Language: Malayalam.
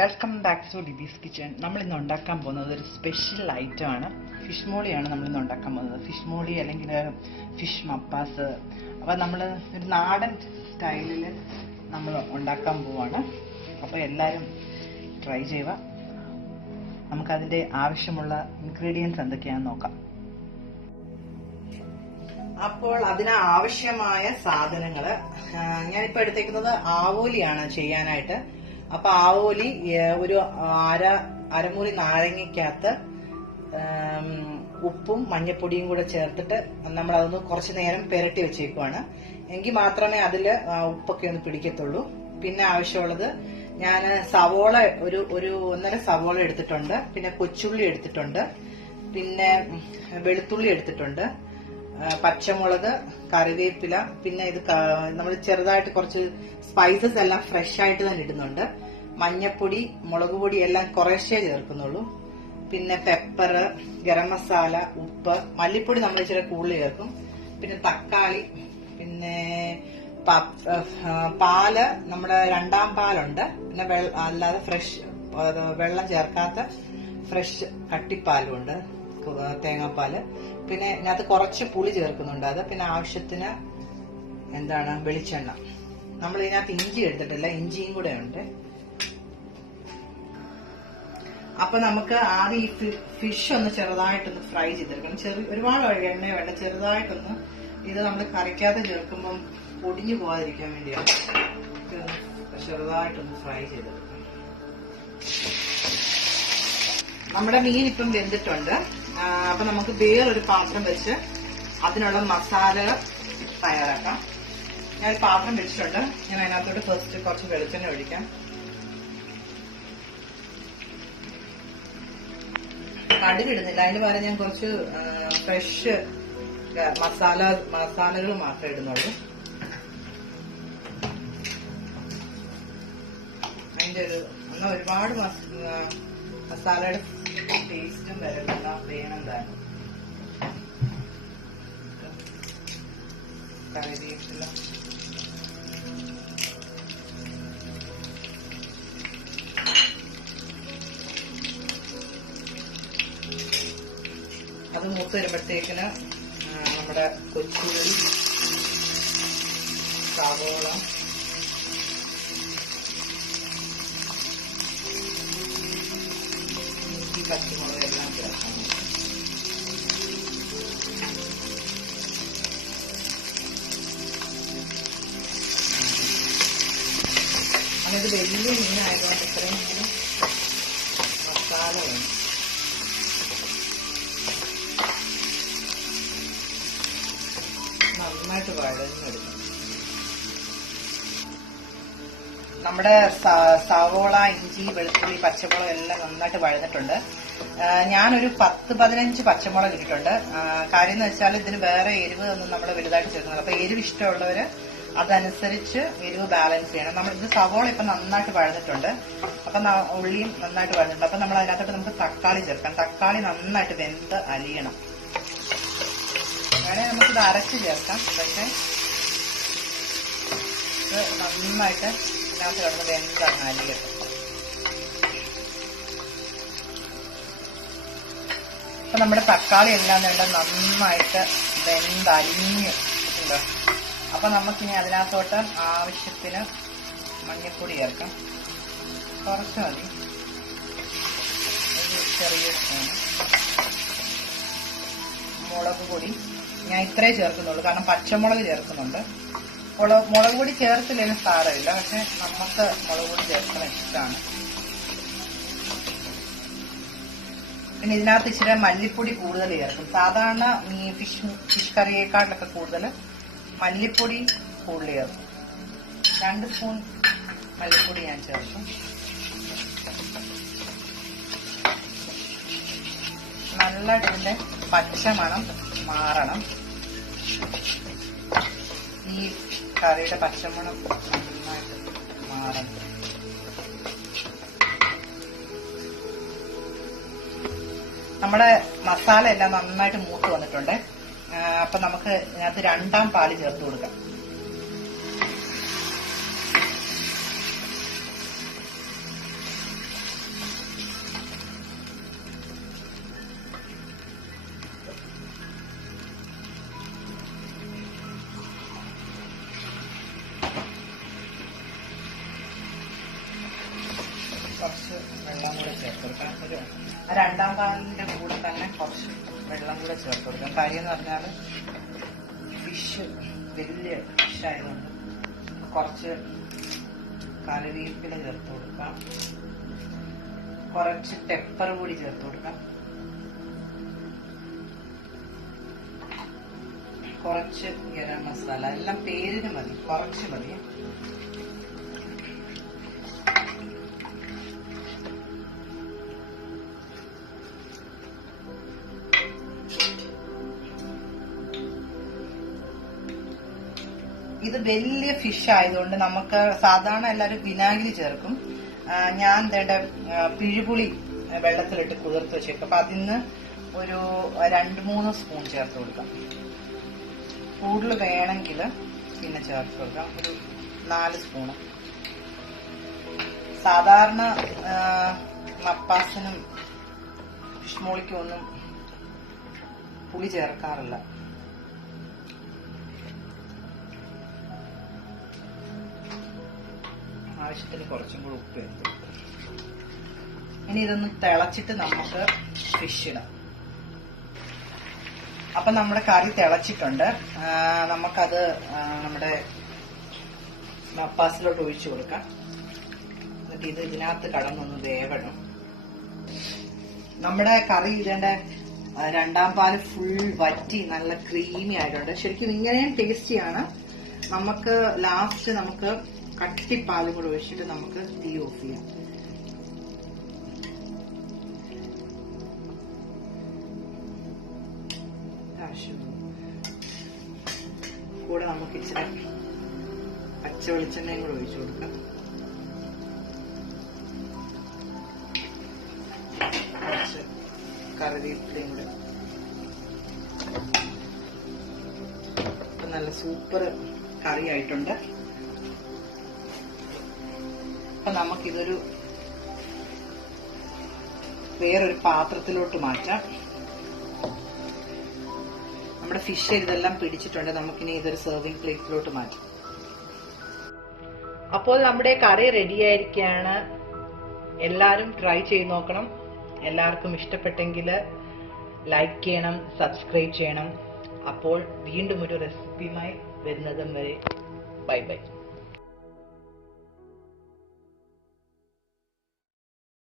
Welcome back to Libi's kitchen. നമ്മളിന്ന് ഉണ്ടാക്കാൻ പോകുന്നത് ഒരു സ്പെഷ്യൽ ഐറ്റമാണ്. ഫിഷ് മോളിയാണ് നമ്മളിന്ന് ഉണ്ടാക്കാൻ പോകുന്നത്. ഫിഷ് മോളി അല്ലെങ്കിൽ ഫിഷ് മപ്പാസ്. അപ്പോൾ നമ്മൾ ഒരു നാടൻ സ്റ്റൈലിൽ നമ്മൾ ഉണ്ടാക്കാൻ പോവാണ്. അപ്പോൾ എല്ലാവരും ട്രൈ ചെയ്യുക. നമുക്കതിൻ്റെ ആവശ്യമുള്ള ഇൻഗ്രീഡിയൻസ് എന്തൊക്കെയാണെന്ന് നോക്കാം. അപ്പോൾ അതിന് ആവശ്യമായ സാധനങ്ങൾ ഞാനിപ്പോൾ എടുത്തേക്കുന്നത് ആവോലിയാണ് ചെയ്യാനായിട്ട്. അപ്പൊ ആവോലി ഒരു അരമുറി നാരങ്ങയ്ക്കകത്ത് ഉപ്പും മഞ്ഞപ്പൊടിയും കൂടെ ചേർത്തിട്ട് നമ്മൾ അതൊന്ന് കുറച്ചു നേരം പുരട്ടി വെച്ചേക്കുവാണ്. എങ്കിൽ മാത്രമേ അതിൽ ഉപ്പൊക്കെ ഒന്ന് പിടിക്കത്തുള്ളൂ. പിന്നെ ആവശ്യമുള്ളത് ഞാൻ സവോള ഒരു 1.5 സവോള എടുത്തിട്ടുണ്ട്. പിന്നെ കൊച്ചുള്ളി എടുത്തിട്ടുണ്ട്. പിന്നെ വെളുത്തുള്ളി എടുത്തിട്ടുണ്ട്. പച്ചമുളക്, കറിവേപ്പില, പിന്നെ ഇത് നമ്മൾ ചെറുതായിട്ട് കുറച്ച് സ്പൈസസ് എല്ലാം ഫ്രഷ് ആയിട്ട് തന്നെ ഇടുന്നുണ്ട്. മഞ്ഞപ്പൊടി, മുളക് പൊടി എല്ലാം കുറേശ്ശേ ചേർക്കുന്നുള്ളൂ. പിന്നെ പെപ്പർ, ഗരം മസാല, ഉപ്പ്, മല്ലിപ്പൊടി നമ്മൾ ഇച്ചിരി കൂടുതൽ ചേർക്കും. പിന്നെ തക്കാളി, പിന്നെ പാല് നമ്മുടെ 2ാം പാലുണ്ട്. പിന്നെ അല്ലാതെ ഫ്രഷ് വെള്ളം ചേർക്കാത്ത ഫ്രഷ് കട്ടിപ്പാലും ഉണ്ട്, തേങ്ങാപ്പാല്. പിന്നെ ഇതിനകത്ത് കുറച്ച് പുളി ചേർക്കുന്നുണ്ട്. അത് പിന്നെ ആവശ്യത്തിന് വെളിച്ചെണ്ണ. നമ്മൾ ഇതിനകത്ത് ഇഞ്ചി എടുത്തിട്ടില്ല, ഇഞ്ചിയും കൂടെ ഉണ്ട്. അപ്പൊ നമുക്ക് ആദ്യം ഈ ഫിഷ് ഒന്ന് ചെറുതായിട്ടൊന്ന് ഫ്രൈ ചെയ്തെടുക്കണം. ഒരുപാട് എണ്ണ വേണ്ട, ചെറുതായിട്ടൊന്ന്. ഇത് നമ്മൾ കറിക്കകത്ത് ചേർക്കുമ്പം പൊടിഞ്ഞു പോകാതിരിക്കാൻ വേണ്ടിയാണ് ചെറുതായിട്ടൊന്ന് ഫ്രൈ ചെയ്തെടുക്കണം. നമ്മുടെ മീൻ ഇപ്പം വെന്തിട്ടുണ്ട്. അപ്പൊ നമുക്ക് വേറൊരു പാത്രം വെച്ച് അതിനുള്ള മസാല തയ്യാറാക്കാം. ഞാൻ പാത്രം വെച്ചിട്ടുണ്ട്. ഞാൻ അതിനകത്തോട്ട് ഫസ്റ്റ് കുറച്ച് വെളിച്ചെണ്ണ ഒഴിക്കാം. കടുകിടുന്നില്ല, അതിന് പകരം ഞാൻ കുറച്ച് ഫ്രഷ് മസാലകൾ മാത്രമേ ഇടുന്നുള്ളൂ. അതിന്റെ ഒരുപാട് മസാലയുടെ ടേസ്റ്റും വരണ്ട വേണം താനും. കറിവേപ്പില, അത് മൂത്ത് വരുമ്പോഴത്തേക്കിന് നമ്മുടെ കൊച്ചുള്ളി, സവോള, ഇഞ്ചി, പച്ചമുളക് എല്ലാം ചേർക്കണം. ഇത് വലിയ മീനായതുകൊണ്ട് ഇത്രയും മസാല വേണം. നന്നായിട്ട് വഴഞ്ഞെടുക്കും. നമ്മുടെ സവോള, ഇഞ്ചി, വെളുത്തുള്ളി, പച്ചമുളക് എല്ലാം നന്നായിട്ട് വഴഞ്ഞിട്ടുണ്ട്. ഞാനൊരു 10-15 പച്ചമുളക് ഇട്ടിട്ടുണ്ട്. കാര്യം എന്ന് വെച്ചാൽ ഇതിന് വേറെ എരിവ് ഒന്നും നമ്മൾ വലുതായിട്ട് ചേർക്കുന്നത്. അപ്പൊ എരിവ് ഇഷ്ടമുള്ളവര് അതനുസരിച്ച് എരിവ് ബാലൻസ് ചെയ്യണം. ഇത് സവോള ഇപ്പൊ നന്നായിട്ട് വഴഞ്ഞിട്ടുണ്ട്. അപ്പൊ ഉള്ളിയും നന്നായിട്ട് വഴഞ്ഞിട്ടുണ്ട്. അപ്പൊ നമ്മൾ അതിനകത്തോട്ട് നമുക്ക് തക്കാളി ചേർക്കാം. തക്കാളി നന്നായിട്ട് വെന്ത് അലിയണം. വേണേ നമുക്കിത് അരച്ച് ചേർക്കാം. പക്ഷെ ഇത് നന്നായിട്ട് ഇതിനകത്ത് കിടന്ന് വെന്താണ് അലിയട്ടെ. അപ്പൊ നമ്മുടെ തക്കാളി എല്ലാം നന്നായിട്ട് വെന്തലിഞ്ഞിട്ടുണ്ട്. അപ്പൊ നമുക്കിനി അതിനകത്തോട്ട് ആവശ്യത്തിന് മഞ്ഞപ്പൊടി ചേർക്കാം. കുറച്ച് മതി, ചെറിയ സ്പൂൺ. മുളക് പൊടി ഞാൻ ഇത്രേ ചേർക്കുന്നുള്ളൂ, കാരണം പച്ചമുളക് ചേർക്കുന്നുണ്ട്. മുളക് പൊടി ചേർത്തില്ലെങ്കിലും സാരമില്ല, പക്ഷെ നമുക്ക് മുളക് പൊടി ചേർക്കുന്ന ഇഷ്ടമാണ്. പിന്നെ ഇതിനകത്ത് ഇച്ചിരി മല്ലിപ്പൊടി കൂടുതൽ ചേർക്കും. സാധാരണ ഈ ഫിഷ് കറിയേക്കാട്ടിലൊക്കെ കൂടുതൽ മല്ലിപ്പൊടി കൂടുതൽ ചേർക്കും. 2 സ്പൂൺ മല്ലിപ്പൊടി ഞാൻ ചേർക്കും. നല്ലതായിട്ട് ഇതിന്റെ പച്ചമണം മാറണം. ഈ കറിയുടെ പച്ചമണം നന്നായിട്ട് മാറണം. നമ്മുടെ മസാല എല്ലാം നന്നായിട്ട് മൂത്ത് വന്നിട്ടുണ്ട്. അപ്പൊ നമുക്ക് ഇതിനകത്ത് 2ാം പാല് ചേർത്ത് കൊടുക്കാം. കുറച്ച് വെള്ളം കൂടെ ചേർത്ത് കൊടുക്കാം. രണ്ടാം പാലിൻ്റെ കൂടെ തന്നെ കുറച്ച് വെള്ളം കൂടെ ചേർത്ത് കൊടുക്കാം. കാര്യം എന്ന് പറഞ്ഞാൽ ഫിഷ് വലിയ ഫിഷായതുകൊണ്ട് കുറച്ച് കറിവേപ്പില ചേർത്ത് കൊടുക്കാം. കുറച്ച് പെപ്പർ കൂടി ചേർത്ത് കൊടുക്കാം. കുറച്ച് ഗരം മസാല, എല്ലാം പേരിന് മതി, കുറച്ച് മതി. ഇത് വലിയ ഫിഷ് ആയതുകൊണ്ട് നമുക്ക് സാധാരണ എല്ലാവരും വിനാഗിരി ചേർക്കും. ഞാൻ പിഴുപുളി വെള്ളത്തിലിട്ട് കുതിർത്ത് വെച്ചേക്കും. അപ്പൊ അതിന്ന് ഒരു 2-3 സ്പൂൺ ചേർത്ത് കൊടുക്കാം. കൂടുതൽ വേണമെങ്കിൽ പിന്നെ ചേർത്ത് കൊടുക്കാം. ഒരു 4 സ്പൂണ്. സാധാരണ മപ്പാസിനും ഫിഷ് മോളിക്കും ഒന്നും പുളി ചേർക്കാറില്ല. ആവശ്യത്തിന് കുറച്ചും കൂടി ഉപ്പ് എടുത്ത്. ഇനി ഇതൊന്ന് തിളച്ചിട്ട് നമുക്ക് ഫിഷ് ഇടാം. അപ്പൊ നമ്മുടെ കറി തിളച്ചിട്ടുണ്ട്. നമുക്കത് നമ്മുടെ മപ്പാസിലോട്ട് ഒഴിച്ചു കൊടുക്കാം. എന്നിട്ട് ഇത് ഇതിനകത്ത് കടന്നൊന്ന് വേവണം. നമ്മുടെ കറി ഇതിന്റെ രണ്ടാം പാല് ഫുൾ വറ്റി നല്ല ക്രീമി ആയിട്ടുണ്ട്. ശരിക്കും ഇങ്ങനെയും ടേസ്റ്റിയാണ്. നമുക്ക് ലാസ്റ്റ് നമുക്ക് കട്ടിപ്പാലും കൂടെ ഒഴിച്ചിട്ട് നമുക്ക് തീ ഓഫ് ചെയ്യാം. കൂടെ നമുക്ക് ഇച്ചിരി പച്ച വെളിച്ചെണ്ണയും കൂടെ ഒഴിച്ചു കൊടുക്കാം. കുറച്ച് കറിവേപ്പിലയും കൂടെ. നല്ല സൂപ്പർ കറി ആയിട്ടുണ്ട്. അപ്പൊ നമുക്കിതൊരു വേറൊരു പാത്രത്തിലോട്ട് മാറ്റാം. നമ്മുടെ ഫിഷ് ഇതെല്ലാം പിടിച്ചിട്ടുണ്ട്. നമുക്കിനി ഇതൊരു സെർവിങ് പ്ലേറ്റിലോട്ട് മാറ്റാം. അപ്പോൾ നമ്മുടെ കറി റെഡിയായിരിക്കുകയാണ്. എല്ലാവരും ട്രൈ ചെയ്ത് നോക്കണം. എല്ലാവർക്കും ഇഷ്ടപ്പെട്ടെങ്കിൽ ലൈക്ക് ചെയ്യണം, സബ്സ്ക്രൈബ് ചെയ്യണം. അപ്പോൾ വീണ്ടും ഒരു റെസിപ്പിയുമായി വരുന്നതും വരെ ബൈ ബൈ.